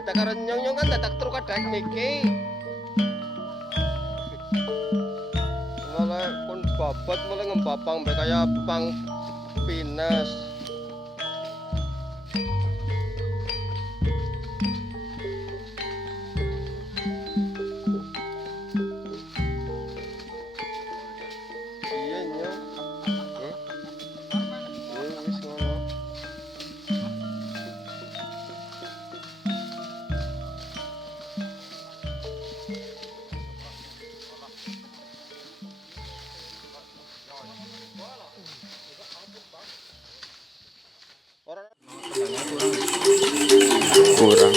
beda karo nyong kan dadak truk kadek miki. Mulai pun babat mulai ngembabang mbek kaya pang pinus. Iya nyong. Wis ngono. Kurang.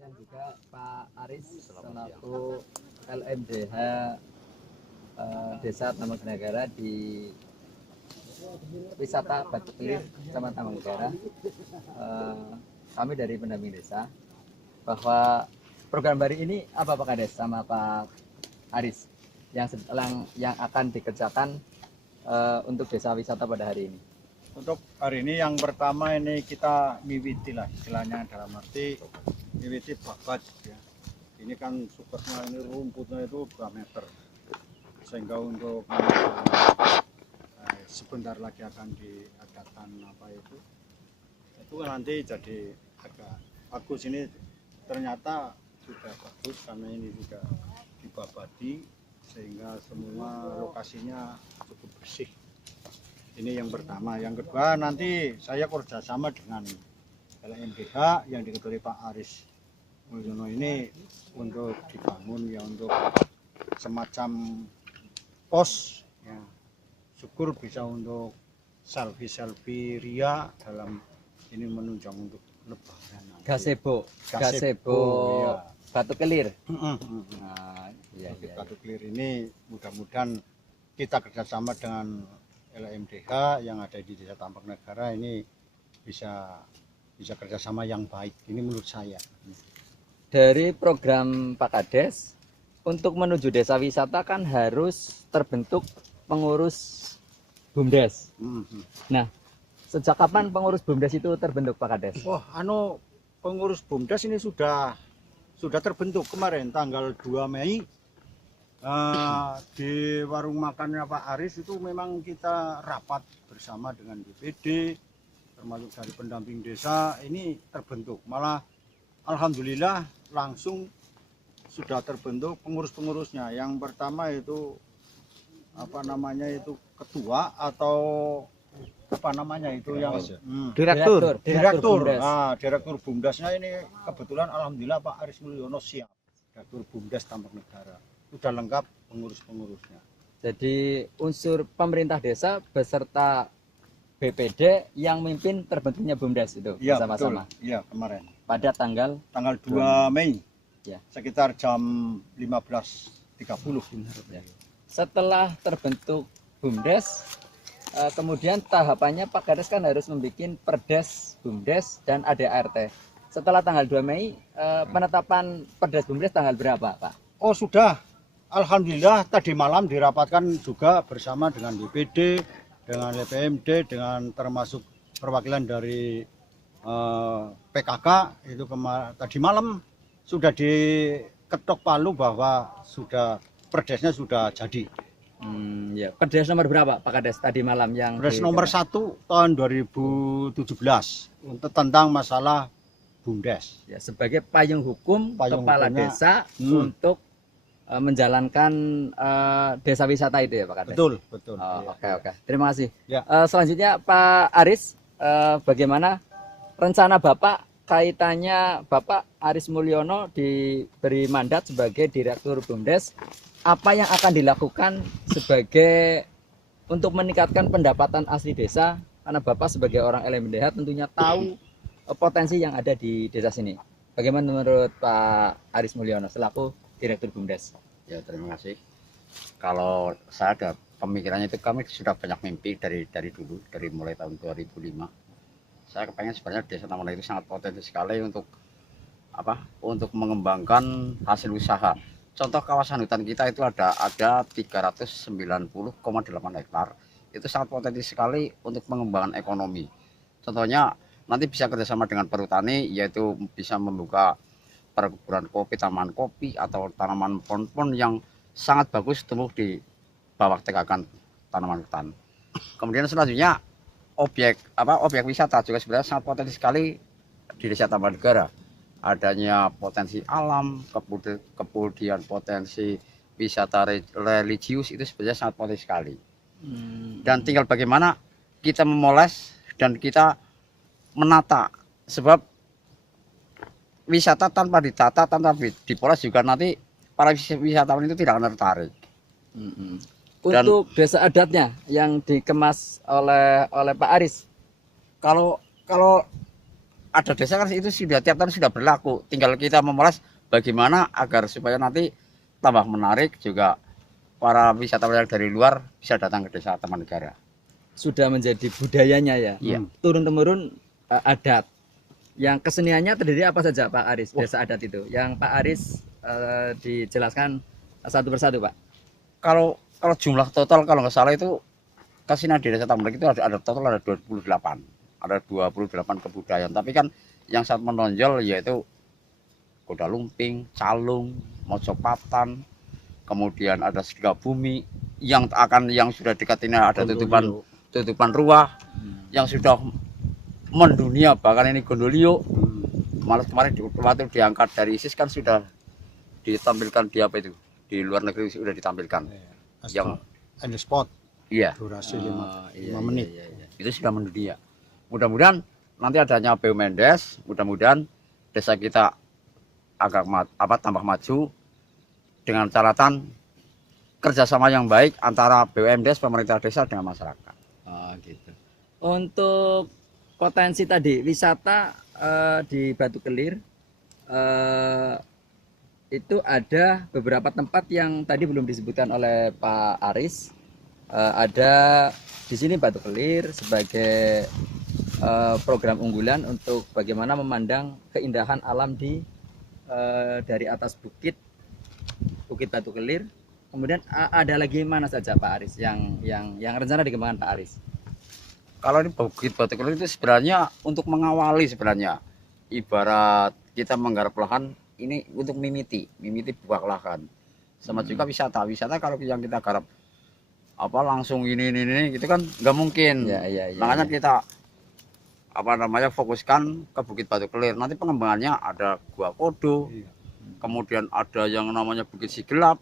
Siang juga Pak Aris selaku LMDH Desa Tamanegara di wisata Batu Kelir, Kecamatan Tamanegara. Kami dari pendamping desa bahwa program hari ini apa Pak Kades sama Pak Aris yang akan dikerjakan untuk desa wisata pada hari ini? Untuk hari ini yang pertama ini kita miwiti lah istilahnya, dalam arti miwiti babat ya. Ini kan sukesnya ini rumputnya itu 2 meter, sehingga untuk sebentar lagi akan diadakan apa itu kan nanti jadi agak bagus. Ini ternyata sudah bagus karena ini sudah dibabati sehingga semua lokasinya cukup bersih. Ini yang pertama. Yang kedua, nanti saya kerjasama dengan LMDH yang diketuai Pak Aris Mulyono ini untuk dibangun ya, untuk semacam pos ya. Syukur bisa untuk selfie ria dalam ini menunjang untuk lebaran nanti. Gazebo ya. Batu Kelir. Nah, Iya. Batu Kelir ini mudah-mudahan kita kerjasama dengan LMDH yang ada di Desa Tampak Negara ini bisa kerjasama yang baik. Ini menurut saya. Dari program Pak Kades, untuk menuju desa wisata kan harus terbentuk pengurus BUMDes. Nah, sejak kapan pengurus BUMDes itu terbentuk Pak Kades? Wah, pengurus BUMDes ini sudah terbentuk kemarin tanggal 2 Mei. Di warung makannya Pak Aris itu memang kita rapat bersama dengan DPD, termasuk dari pendamping desa, ini terbentuk. Malah alhamdulillah langsung sudah terbentuk pengurus-pengurusnya. Yang pertama itu apa namanya itu ketua atau apa namanya itu yang Direktur. Direktur BUMDesnya ini kebetulan alhamdulillah Pak Aris Mulyono siap. Direktur BUMDes Tampak Negara. Sudah lengkap pengurus-pengurusnya. Jadi unsur pemerintah desa beserta BPD yang mimpin terbentuknya BUMDes itu Iya, bersama-sama. Iya, kemarin. Pada tanggal 2 Mei. Ya. Sekitar jam 15.30. Ya. Setelah terbentuk BUMDes, kemudian tahapannya Pak Kades kan harus membuat Perdes BUMDes dan ADART. Setelah tanggal 2 Mei, penetapan Perdes BUMDes tanggal berapa, Pak? Oh, sudah. Alhamdulillah tadi malam dirapatkan juga bersama dengan DPD, dengan LPMD, dengan termasuk perwakilan dari PKK itu tadi malam sudah diketok palu bahwa perdesnya sudah jadi. Ya. Perdes nomor berapa Pak Kades tadi malam yang Perdes nomor 1 tahun 2017 untuk tentang masalah BUMDes. Ya, sebagai payung hukum kepala hukumnya, desa untuk menjalankan desa wisata itu ya Pak Kades. Betul. Oke. Terima kasih. Ya. Selanjutnya Pak Aris, bagaimana rencana Bapak kaitannya Bapak Aris Mulyono diberi mandat sebagai Direktur BUMDes, apa yang akan dilakukan untuk meningkatkan pendapatan asli desa, karena Bapak sebagai orang LMDH tentunya tahu potensi yang ada di desa sini. Bagaimana menurut Pak Aris Mulyono selaku Direktur BUMDes? Ya, terima kasih. Kalau saya ada pemikirannya itu, kami sudah banyak mimpi dari dulu, dari mulai tahun 2005. Saya kepengen sebenarnya desa Taman itu sangat potensi sekali untuk mengembangkan hasil usaha. Contoh kawasan hutan kita itu ada 390,8 hektar. Itu sangat potensi sekali untuk pengembangan ekonomi. Contohnya nanti bisa kerjasama dengan perhutani, yaitu bisa membuka perkebunan kopi, taman kopi, atau tanaman pohon-pohon yang sangat bagus tumbuh di bawah tegakan tanaman hutan. Kemudian selanjutnya objek wisata juga sebenarnya sangat potensi sekali di Desa Tampak Negara. Adanya potensi alam, kemudian potensi wisata religius itu sebenarnya sangat potensi sekali. Dan tinggal bagaimana kita memoles dan kita menata, sebab wisata tanpa ditata, tanpa dipoles juga nanti para wisatawan itu tidak akan tertarik. Untuk desa adatnya yang dikemas oleh Pak Aris, kalau ada desa kan itu sudah tiap tahun sudah berlaku, tinggal kita memoles bagaimana agar supaya nanti tambah menarik juga para wisatawan yang dari luar bisa datang ke Desa Taman Negara. Sudah menjadi budayanya ya, Iya. turun temurun adat. Yang keseniannya terdiri apa saja Pak Aris? Desa adat itu. Yang Pak Aris dijelaskan satu persatu Pak. Kalau jumlah total kalau nggak salah itu kesenian di Desa Tambrek itu ada total ada 28. Ada 28 kebudayaan. Tapi kan yang sangat menonjol yaitu kuda lumping, calung, mojopatan, kemudian ada sedekah bumi yang sudah dekat ini ada tutupan ruah yang sudah mendunia, bahkan ini Gondolio. Malah kemarin waktu diangkat dari ISIS kan sudah ditampilkan di apa itu, di luar negeri sudah ditampilkan yang on the spot, iya durasi 5 iya, menit. iya. itu sudah mendunia. Mudah-mudahan nanti adanya BUMDes, mudah-mudahan desa kita agak tambah maju dengan catatan kerjasama yang baik antara BUMDes, pemerintah desa dengan masyarakat. Gitu. Untuk potensi tadi wisata di Batu Kelir itu ada beberapa tempat yang tadi belum disebutkan oleh Pak Aris. Ada di sini Batu Kelir sebagai program unggulan untuk bagaimana memandang keindahan alam dari atas bukit Batu Kelir. Kemudian ada lagi mana saja Pak Aris yang rencana dikembangkan Pak Aris? Kalau ini bukit Batu Kelir itu sebenarnya untuk mengawali, sebenarnya ibarat kita menggarap lahan ini untuk mimiti buah lahan. Sama juga wisata kalau yang kita garap langsung ini gitu kan nggak mungkin. Ya, Makanya kita fokuskan ke Bukit Batu Kelir. Nanti pengembangannya ada Gua Kodo, kemudian ada yang namanya Bukit Sigelap,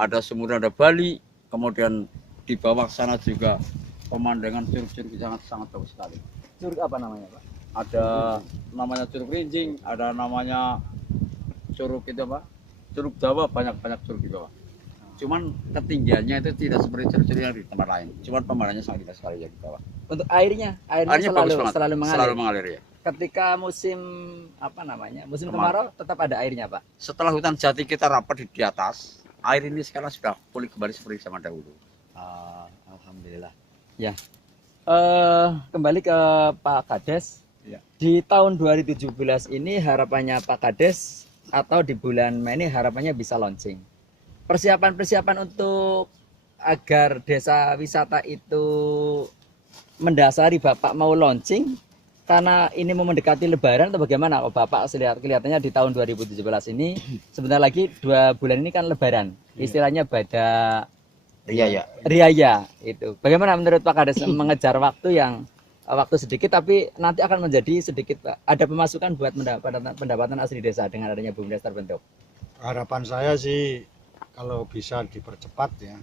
ada Semur, ada Bali, kemudian di bawah sana juga pemandangan curug-curug sangat bagus sekali. Curug apa namanya Pak? Ada namanya Curug Rinjing, ada namanya curug itu Curug Jawa, banyak curug di bawah. Cuman ketinggiannya itu tidak seperti curug-curug yang di tempat lain. Cuman pemandangannya sangat indah sekali yang di bawah. Untuk airnya bagus banget, selalu mengalir. Selalu mengalir ya. Ketika musim musim kemarau tetap ada airnya Pak. Setelah hutan jati kita rapat di atas, air ini sekarang sudah pulih kembali seperti zaman dahulu. Alhamdulillah. Ya. Kembali ke Pak Kades. Ya. Di tahun 2017 ini harapannya Pak Kades atau di bulan Mei ini harapannya bisa launching. Persiapan untuk agar desa wisata itu mendasari Bapak mau launching karena ini mau mendekati Lebaran atau bagaimana? Oh, Bapak kelihatannya di tahun 2017 ini sebentar lagi 2 bulan ini kan Lebaran. Istilahnya pada Riaya itu. Bagaimana menurut Pak Kades mengejar waktu sedikit tapi nanti akan menjadi sedikit Pak. Ada pemasukan buat pendapatan asli desa dengan adanya BUMDes terbentuk. Harapan saya sih kalau bisa dipercepat ya,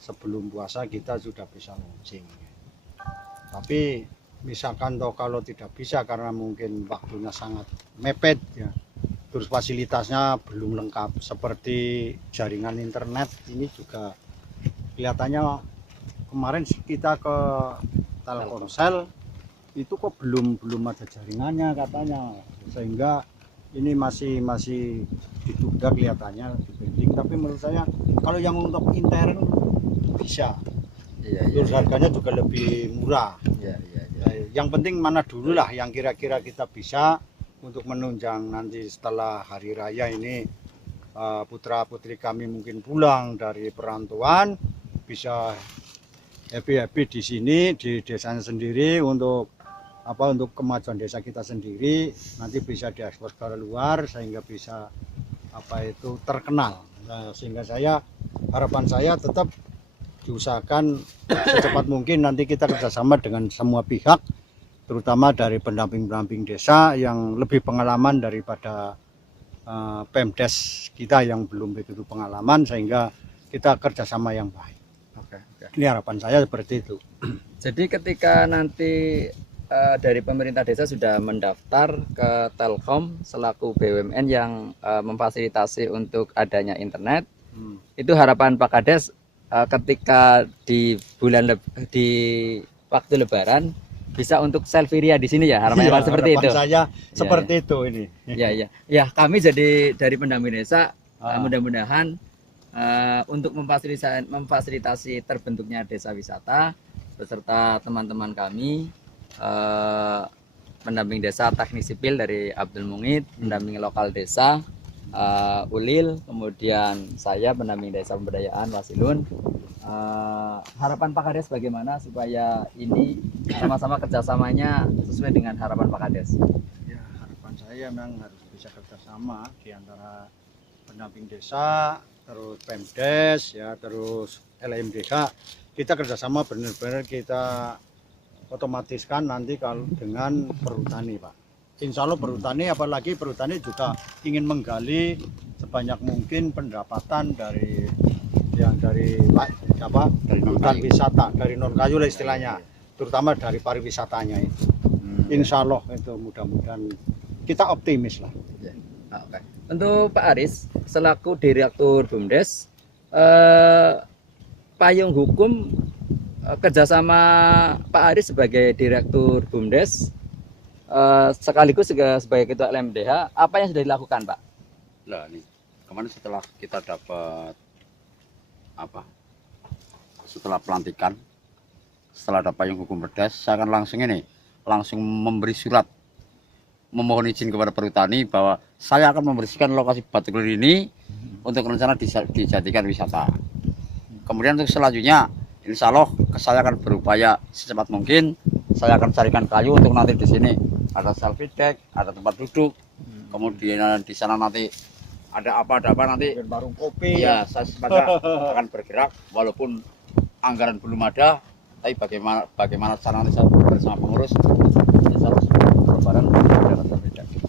sebelum puasa kita sudah bisa launching. Tapi misalkan kalau tidak bisa karena mungkin waktunya sangat mepet ya, terus fasilitasnya belum lengkap seperti jaringan internet ini juga kelihatannya kemarin kita ke Telkomsel itu kok belum ada jaringannya katanya, sehingga ini masih ditunda kelihatannya dipending. Tapi menurut saya kalau yang untuk intern bisa, terus harganya juga lebih murah. Yang penting mana dulu lah yang kira-kira kita bisa untuk menunjang nanti setelah hari raya ini, putra putri kami mungkin pulang dari perantauan bisa happy di sini di desanya sendiri untuk kemajuan desa kita sendiri, nanti bisa diekspor ke luar sehingga bisa terkenal. Sehingga harapan saya tetap diusahakan secepat mungkin nanti kita kerjasama dengan semua pihak, terutama dari pendamping desa yang lebih pengalaman daripada Pemdes kita yang belum begitu pengalaman, sehingga kita kerjasama yang baik. Ini harapan saya seperti itu. Jadi ketika nanti dari pemerintah desa sudah mendaftar ke Telkom selaku BUMN yang memfasilitasi untuk adanya internet, itu harapan Pak Kades ketika di waktu Lebaran bisa untuk selfie-ria di sini ya, harapannya seperti itu. Saya seperti itu ini. Ya, kami jadi dari pendamping desa mudah-mudahan untuk memfasilitasi terbentuknya desa wisata beserta teman-teman kami pendamping desa teknik sipil dari Abdul Mungit, pendamping lokal desa Ulil, kemudian saya pendamping desa pemberdayaan Wasilun. Harapan Pak Kades bagaimana supaya ini sama-sama kerjasamanya sesuai dengan harapan Pak Kades? Ya, harapan saya memang harus bisa kerjasama di antara pendamping desa, terus Pemdes, ya, terus LMDH. Kita kerjasama benar-benar kita otomatiskan nanti kalau dengan perhutani, Pak. Insya Allah perhutani, apalagi perhutani juga ingin menggali sebanyak mungkin pendapatan dari hutan wisata, dari non kayu lah istilahnya, terutama dari pariwisatanya itu. Insya Allah itu mudah-mudahan kita optimis lah. Oke. Untuk Pak Aris selaku Direktur BUMDes, payung hukum kerjasama Pak Aris sebagai Direktur BUMDes sekaligus sebagai Ketua LMDH, apa yang sudah dilakukan, Pak? Nah, ini kemarin setelah kita dapat setelah pelantikan, setelah ada payung hukum perdes, saya akan langsung memberi surat memohon izin kepada perhutani bahwa saya akan membersihkan lokasi Batu Kelir ini untuk rencana dijadikan wisata. Kemudian untuk selanjutnya, insya Allah saya akan berupaya secepat mungkin. Saya akan carikan kayu untuk nanti di sini ada selfie deck, ada tempat duduk. Kemudian di sana nanti ada apa nanti. Warung kopi. Ya, saya sepakat akan bergerak walaupun anggaran belum ada, tapi bagaimana cara nanti saya bersama pengurus. Insya Allah Lebaran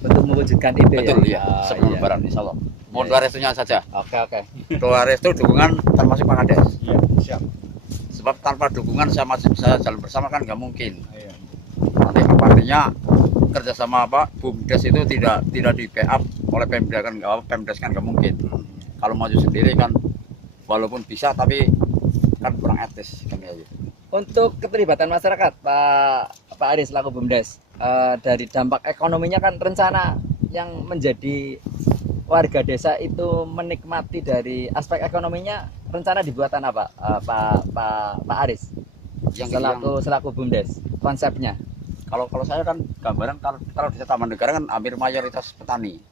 Untuk mewujudkan itu. Betul ya. ya, sebelum Lebaran insya Allah. Mohon doa restunya saja. Oke. Doa restu dukungan termasuk Pak Kades. Iya, siap. Sebab tanpa dukungan saya jalan bersama kan nggak mungkin. Iya. Nanti apa artinya kerjasama BUMDes itu tidak di backup oleh Pemdes kan nggak mungkin. Kalau maju sendiri kan walaupun bisa tapi kan kurang etis kan ya. Untuk keterlibatan masyarakat, Pak Aris selaku BUMDes, dari dampak ekonominya kan rencana yang menjadi warga desa itu menikmati dari aspek ekonominya, rencana dibuatan apa, Pak Aris? Selaku BUMDes, konsepnya. Kalau saya kan gambaran kalau desa Taman Negara kan hampir mayoritas petani.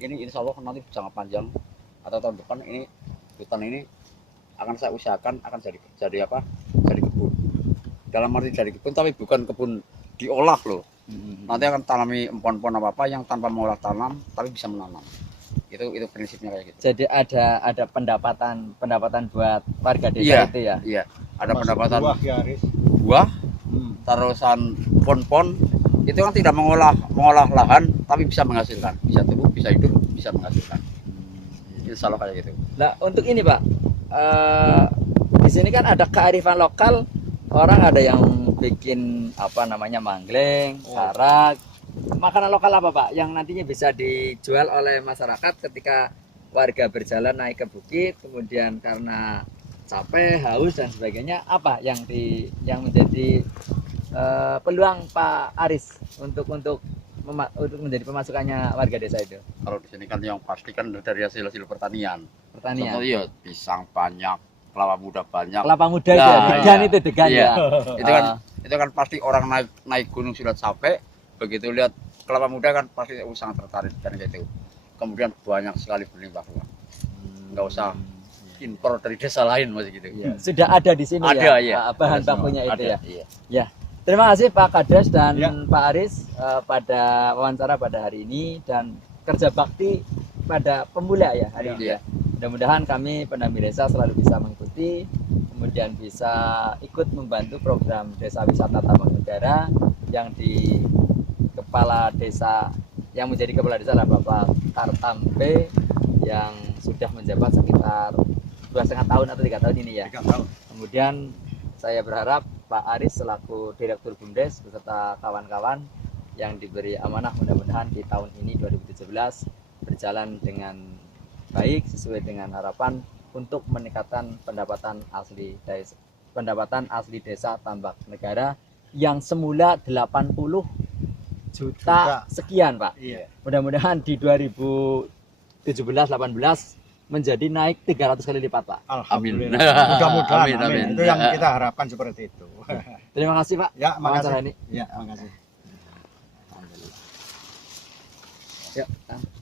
Ini insya Allah nanti jangka panjang atau tahun depan ini hutan ini akan saya usahakan akan jadi kebun. Dalam arti dari kebun tapi bukan kebun diolah loh. Nanti akan tanami empon-empon apa yang tanpa mengolah tanam tapi bisa menanam. Itu prinsipnya kayak gitu. Jadi ada pendapatan buat warga desa itu ya. Iya. Ada pendapatan buah, ya, Aris. buah, terusan pon-pon itu kan tidak mengolah lahan tapi bisa menghasilkan, bisa tumbuh, bisa hidup, bisa menghasilkan. Insya Allah kayak gitu. Nah, untuk ini Pak, di sini kan ada kearifan lokal. Orang ada yang bikin manggleng, sarak. Makanan lokal apa Pak yang nantinya bisa dijual oleh masyarakat ketika warga berjalan naik ke bukit, kemudian karena capek, haus dan sebagainya, apa yang menjadi peluang Pak Aris untuk menjadi pemasukannya warga desa itu? Kalau di sini kan yang pasti kan dari hasil pertanian. Contoh ya pisang banyak, kelapa muda banyak. Kelapa muda itu degan iya. ya. Itu kan pasti orang naik gunung sudah capek, begitu lihat kelapa muda kan pasti sangat tertarik dan gitu. Kemudian banyak sekali berlimpah ruah. Nggak usah impor dari desa lain masih gitu. Ya. Sudah ada di sini bahan bakunya itu ya. Iya. Ya. Terima kasih Pak Kades dan Pak Aris pada wawancara pada hari ini dan kerja bakti pada pemula ya hari ini ya. Mudah-mudahan kami pendamping desa selalu bisa mengikuti, kemudian bisa ikut membantu program Desa Wisata Tambak Negara yang di kepala desa yang menjadi kepala desa adalah Bapak Kartambe yang sudah menjabat sekitar 2,5 tahun atau 3 tahun ini ya. 3 tahun. Kemudian saya berharap Pak Aris selaku Direktur BUMDes beserta kawan-kawan yang diberi amanah mudah-mudahan di tahun ini 2017 berjalan dengan baik sesuai dengan harapan untuk meningkatkan pendapatan asli desa Tambak Negara yang semula 80 juta sekian Pak. Iya. Mudah-mudahan di 2017-18 menjadi naik 300 kali lipat Pak. Alhamdulillah. Mudah-mudahan. Amin. Itu yang kita harapkan seperti itu. Terima kasih Pak. Ya, makasih. Ini. Ya, makasih. Yuk, Kang.